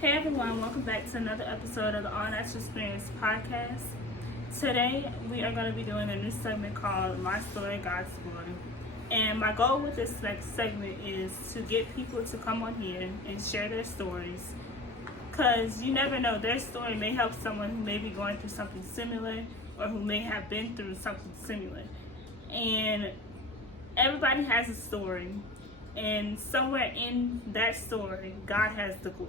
Hey everyone, welcome back to another episode of the All Natural Experience podcast. Today we are going to be doing a new segment called My Story, God's Story. And my goal with this next segment is to get people to come on here and share their stories. Because you never know, their story may help someone who may be going through something similar or who may have been through something similar. And everybody has a story. And somewhere in that story, God has the clue.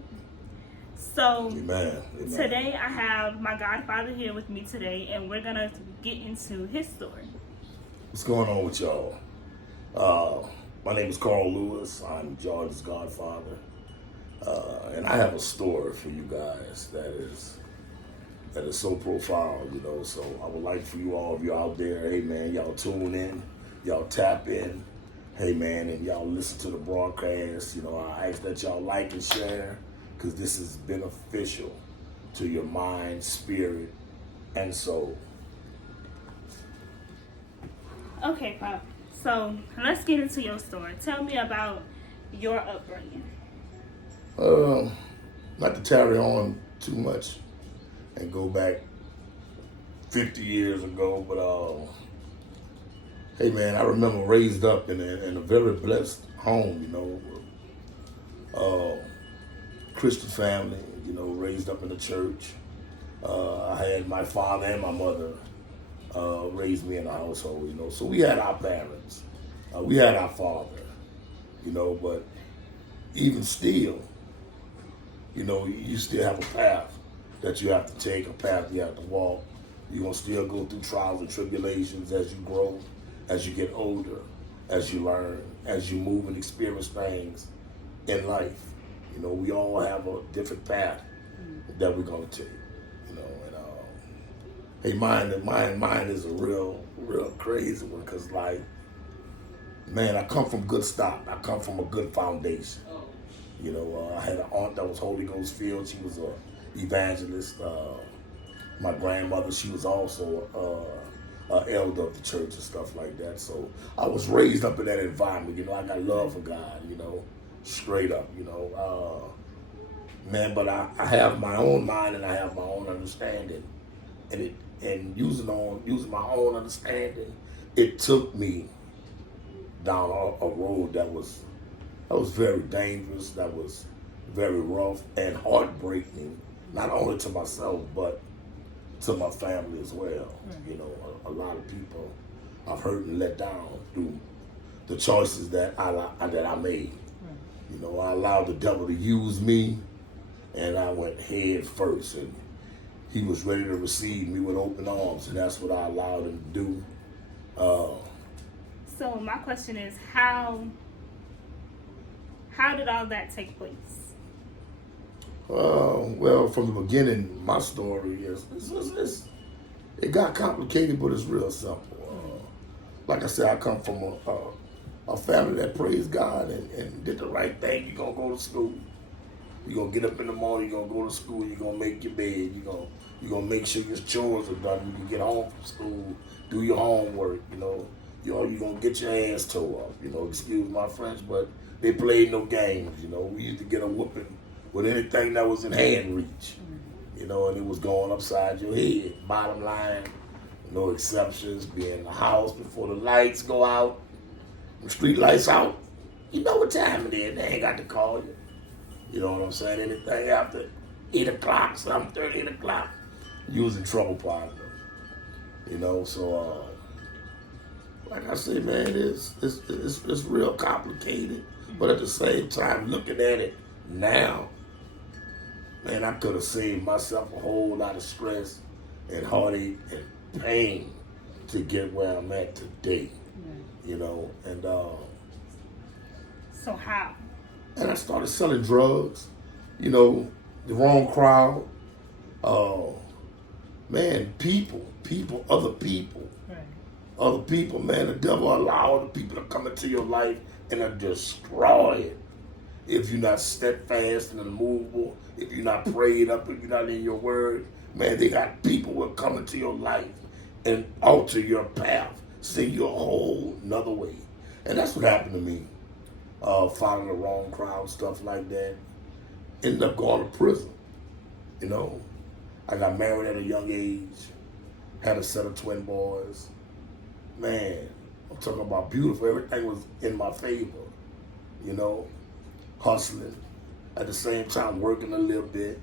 So Amen. Today I have my godfather here with me today, and we're gonna get into his story. What's going on with y'all? My name is Carl Lewis. I'm George's godfather, and I have a story for you guys that is so profound, you know. So I would like for you all of you out there, hey man, y'all tune in, y'all tap in, hey man, and y'all listen to the broadcast. You know, I ask that y'all like and share, because this is beneficial to your mind, spirit, and soul. Okay, Pop. So let's get into your story. Tell me about your upbringing. Not to tarry on too much and go back 50 years ago, but hey man, I remember raised up in a very blessed home, you know. Christian family, you know, raised up in the church. I had my father and my mother raised me in the household, you know. So we had our parents, we had our father, you know, but even still, you know, you still have a path that you have to take, a path you have to walk. You're going to still go through trials and tribulations as you grow, as you get older, as you learn, as you move and experience things in life. You know, we all have a different path that we're gonna take. You know, and hey, mine is a real crazy one, cause like, man, I come from good stock. I come from a good foundation. You know, I had an aunt that was Holy Ghost filled. She was a evangelist. My grandmother, she was also an elder of the church and stuff like that. So I was raised up in that environment. You know, I got love for God. You know. Straight up, you know, man. But I have my own mind and I have my own understanding, and using my own understanding, it took me down a road that was very dangerous, that was very rough and heartbreaking, not only to myself but to my family as well. You know, a lot of people I've hurt and let down through the choices that I made. You know, I allowed the devil to use me, and I went head first, and he was ready to receive me with open arms, and that's what I allowed him to do. So my question is, how did all that take place? Well, from the beginning, my story is it got complicated, but it's real simple. Like I said, I come from a family that praised God and did the right thing. You're going to go to school. You're going to get up in the morning. You're going to go to school. You're going to make your bed. You're going to make sure your chores are done. You can get home from school, do your homework, you know. You're going to get your ass tore up. You know, excuse my French, but they played no games, you know. We used to get a whooping with anything that was in hand reach, you know, and it was going upside your head. Bottom line, no exceptions. Be in the house before the lights go out. The street lights out, you know what time it is. They ain't got to call you. You know what I'm saying? Anything after 8 o'clock, 7:30, 8 o'clock, you was in trouble, partner. You know, so like I said, man, it's real complicated. But at the same time, looking at it now, man, I could have saved myself a whole lot of stress and heartache and pain to get where I'm at today. You know, and So how? And I started selling drugs, you know, the wrong crowd. Man, other people, man, the devil allow other people to come into your life and destroy it. If you're not steadfast and immovable, if you're not prayed up, if you're not in your word, man, they got people will come into your life and alter your path, send you a whole another way. And that's what happened to me. Following the wrong crowd, stuff like that. ended up going to prison. You know, I got married at a young age, had a set of twin boys. Man, I'm talking about beautiful. Everything was in my favor. You know, hustling, at the same time working a little bit,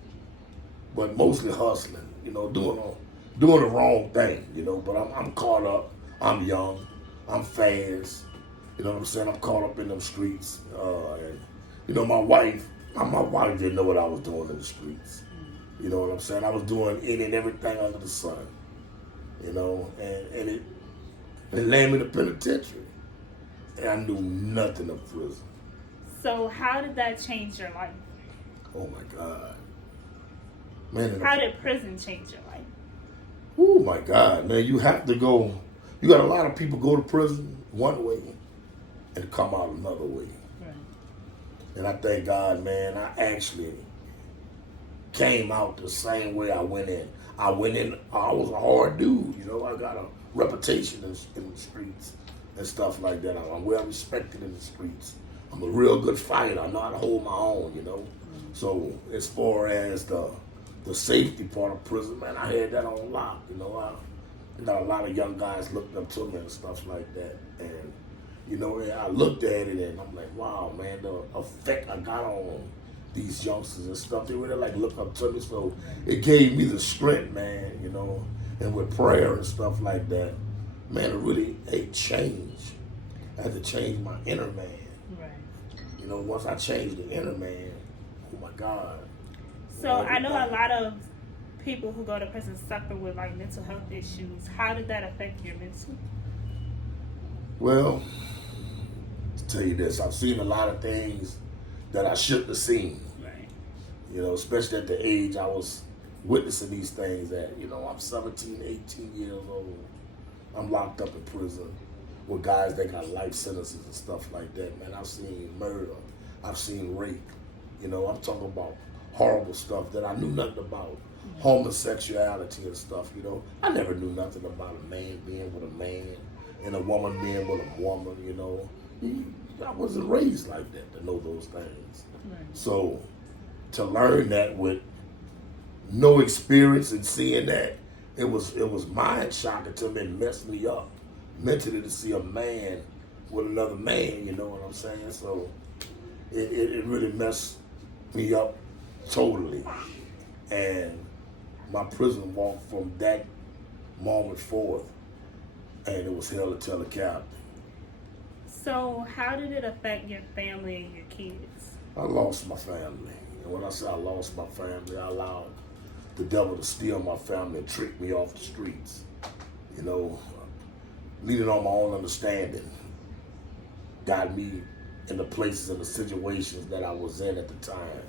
but mostly hustling. You know, doing the wrong thing. You know, but I'm caught up. I'm young. I'm fast. You know what I'm saying? I'm caught up in them streets. And you know, my wife didn't know what I was doing in the streets. You know what I'm saying? I was doing any and everything under the sun. You know, and it landed me in the penitentiary. And I knew nothing of prison. So how did that change your life? Oh my God. Man, how did prison change your life? Oh my God, man, you have to go. You got a lot of people go to prison one way and come out another way. Right. And I thank God, man, I actually came out the same way I went in. I was a hard dude, you know. I got a reputation in the streets and stuff like that. I'm well respected in the streets. I'm a real good fighter. I know how to hold my own, you know. So as far as the safety part of prison, man, I had that on lock, you know. I got a lot of young guys looked up to me and stuff like that. And, you know, I looked at it and I'm like, wow, man, the effect I got on these youngsters and stuff, they really like look up to me. So it gave me the strength, man, you know, and with prayer and stuff like that, man, it really changed. I had to change my inner man. Right. You know, once I changed the inner man, oh my God. So I know a lot of people who go to prison suffer with like mental health issues. How did that affect your mental? Well, to tell you this, I've seen a lot of things that I shouldn't have seen. Right. You know, especially at the age I was witnessing these things at. You know, I'm 17, 18 years old. I'm locked up in prison with guys that got life sentences and stuff like that. Man, I've seen murder. I've seen rape. You know, I'm talking about horrible stuff that I knew nothing about. Homosexuality and stuff, you know. I never knew nothing about a man being with a man and a woman being with a woman, you know. I wasn't raised like that to know those things. Right. So to learn that with no experience and seeing that, it was mind shocking to me and messed me up mentally to see a man with another man, you know what I'm saying? So it really messed me up totally. And my prison walk from that moment forth, and it was hell to tell the captain. So how did it affect your family and your kids? I lost my family. And when I say I lost my family, I allowed the devil to steal my family and trick me off the streets. You know, leaning on my own understanding got me in the places and the situations that I was in at the time.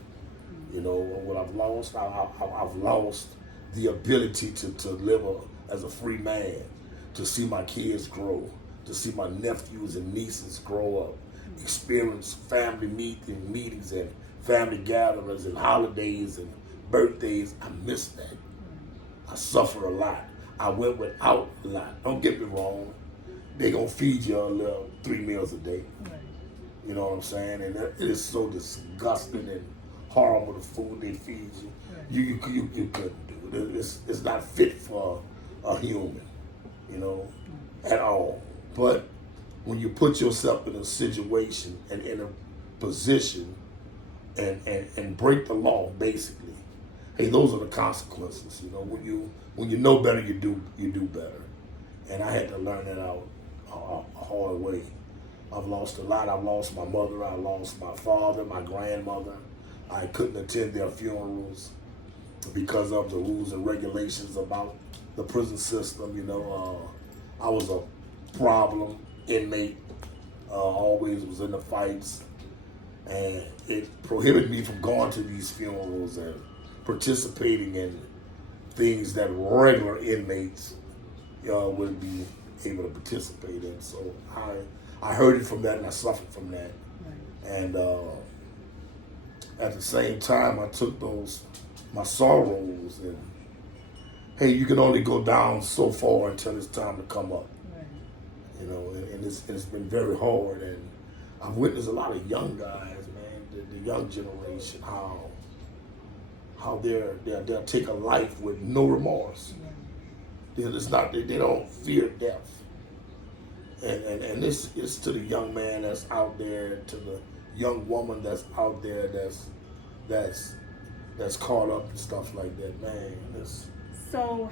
You know, what I've lost, I've lost the ability to live as a free man, to see my kids grow, to see my nephews and nieces grow up, experience family meetings and family gatherings and holidays and birthdays. I miss that. I suffer a lot. I went without a lot. Don't get me wrong. They gonna feed you a little 3 meals a day. You know what I'm saying? And it is so disgusting and horrible, the food they feed you. You couldn't do it. It's not fit for a human, you know, at all. But when you put yourself in a situation and in a position and break the law, basically, hey, those are the consequences. You know, when you know better, you do better. And I had to learn that out a hard way. I've lost a lot. I've lost my mother. I lost my father, my grandmother. I couldn't attend their funerals because of the rules and regulations about the prison system. You know, I was a problem inmate. Always was in the fights, and it prohibited me from going to these funerals and participating in things that regular inmates would be able to participate in. So I heard it from that, and I suffered from that. Right. And at the same time, I took my sorrows, and hey, you can only go down so far until it's time to come up. Right. You know, and it's been very hard, and I've witnessed a lot of young guys, man, the young generation, how how they'll take a life with no remorse. They don't fear death. And this is to the young man that's out there, to the young woman that's out there that's caught up in stuff like that, man. So